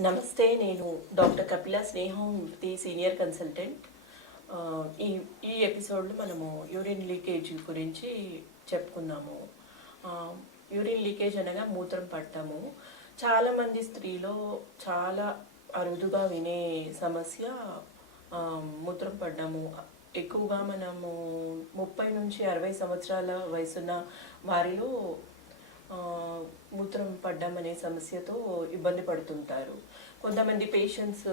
నమస్తే నేను డాక్టర్ కపిల స్నేహం ది సీనియర్ కన్సల్టెంట్. ఈ ఈ ఎపిసోడ్లో మనము యూరిన్ లీకేజ్ గురించి చెప్పుకున్నాము. యూరిన్ లీకేజ్ అనగా మూత్రం పట్టము. చాలామంది స్త్రీలో చాలా అరుదుగా వినే సమస్య మూత్రం పడ్డము. ఎక్కువగా మనము ముప్పై నుంచి అరవై సంవత్సరాల వయసున్న వారిలో మూత్రం పడ్డం అనే సమస్యతో ఇబ్బంది పడుతుంటారు. కొంతమంది పేషెంట్స్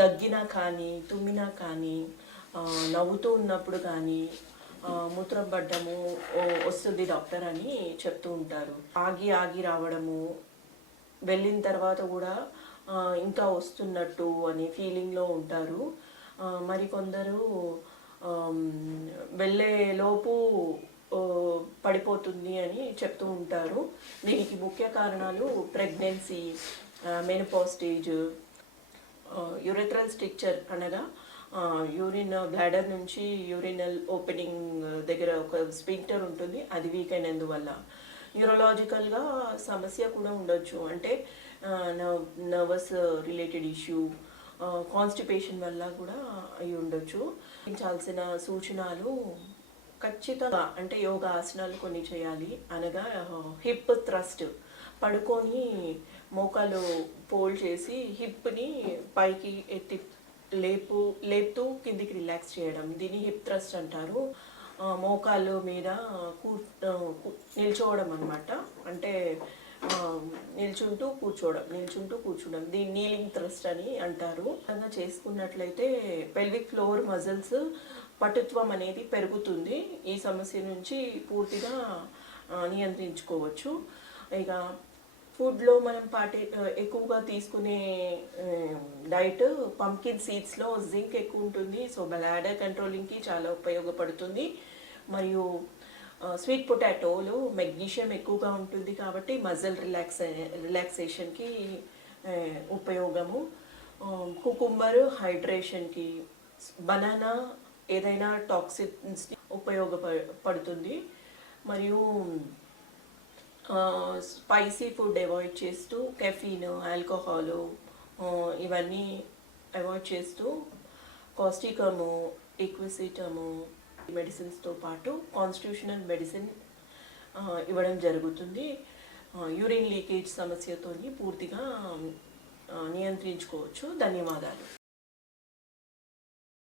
దగ్గినా కానీ తుమ్మినా కానీ నవ్వుతూ ఉన్నప్పుడు కానీ మూత్రం పడ్డము వస్తుంది డాక్టర్ అని చెప్తూ ఉంటారు. ఆగి ఆగి రావడము వెళ్ళిన తర్వాత కూడా ఇంకా వస్తున్నట్టు అని ఫీలింగ్లో ఉంటారు. మరికొందరు వెళ్ళేలోపు వెళ్ళే లోపు పడిపోతుంది అని చెప్తూ ఉంటారు. దీనికి ముఖ్య కారణాలు ప్రెగ్నెన్సీ మెనపో స్టేజ్ స్ట్రిక్చర్ అనగా యూరిన్ బ్లాడర్ నుంచి యూరినల్ ఓపెనింగ్ దగ్గర ఒక స్పింక్టర్ ఉంటుంది. అది వీక్ అయినందువల్ల. న్యూరలాజికల్గా సమస్య కూడా ఉండొచ్చు. అంటే నర్వస్ రిలేటెడ్ ఇష్యూ కాన్స్టిపేషన్ వల్ల కూడా అయి ఉండొచ్చు. చాల్సిన సూచనలు ఖచ్చితంగా అంటే యోగా ఆసనాలు కొన్ని చేయాలి అనగా హిప్ థ్రస్ట్. పడుకొని మోకాలు పోల్ చేసి హిప్ని పైకి ఎత్తి లేపు లేపుతూ కిందికి రిలాక్స్ చేయడం. దీన్ని హిప్ థ్రస్ట్ అంటారు. మోకాళ్ళు మోకాలు మీద కూ నిల్చోవడం అనమాట అంటే నిల్చుంటూ కూర్చోవడం నిల్చుంటూ కూర్చోవడం దీన్ని నీలింగ్ థ్రస్ట్ అని అంటారు. అలా చేసుకున్నట్లయితే పెల్విక్ ఫ్లోర్ మజిల్స్ పటుత్వం అనేది పెరుగుతుంది. ఈ సమస్య నుంచి పూర్తిగా నియంత్రించుకోవచ్చు. ఇక ఫుడ్లో మనం పాటి ఎక్కువగా తీసుకునే డైట్ పంకిన్ సీడ్స్లో జింక్ ఎక్కువ ఉంటుంది. సో బ్లాడర్ కంట్రోలింగ్కి చాలా ఉపయోగపడుతుంది. మరియు స్వీట్ పొటాటోలో మెగ్నీషియం ఎక్కువగా ఉంటుంది కాబట్టి మజల్ రిలాక్స్ రిలాక్సేషన్కి ఉపయోగము. కుకుంబర్ హైడ్రేషన్కి బనానా ఏదైనా టాక్సిన్స్ ఉపయోగపడుతుంది. మరియు స్పైసీ ఫుడ్ అవాయిడ్ చేస్తూ కెఫీన్ ఆల్కహాల్ ఇవన్నీ అవాయిడ్ చేస్తూ కాస్టికము ఎక్విసిటము మెడిసిన్స్తో పాటు కాన్స్టిట్యూషనల్ మెడిసిన్ ఇవ్వడం జరుగుతుంది. యూరిన్ లీకేజ్ సమస్యతోని పూర్తిగా నియంత్రించుకోవచ్చు. ధన్యవాదాలు.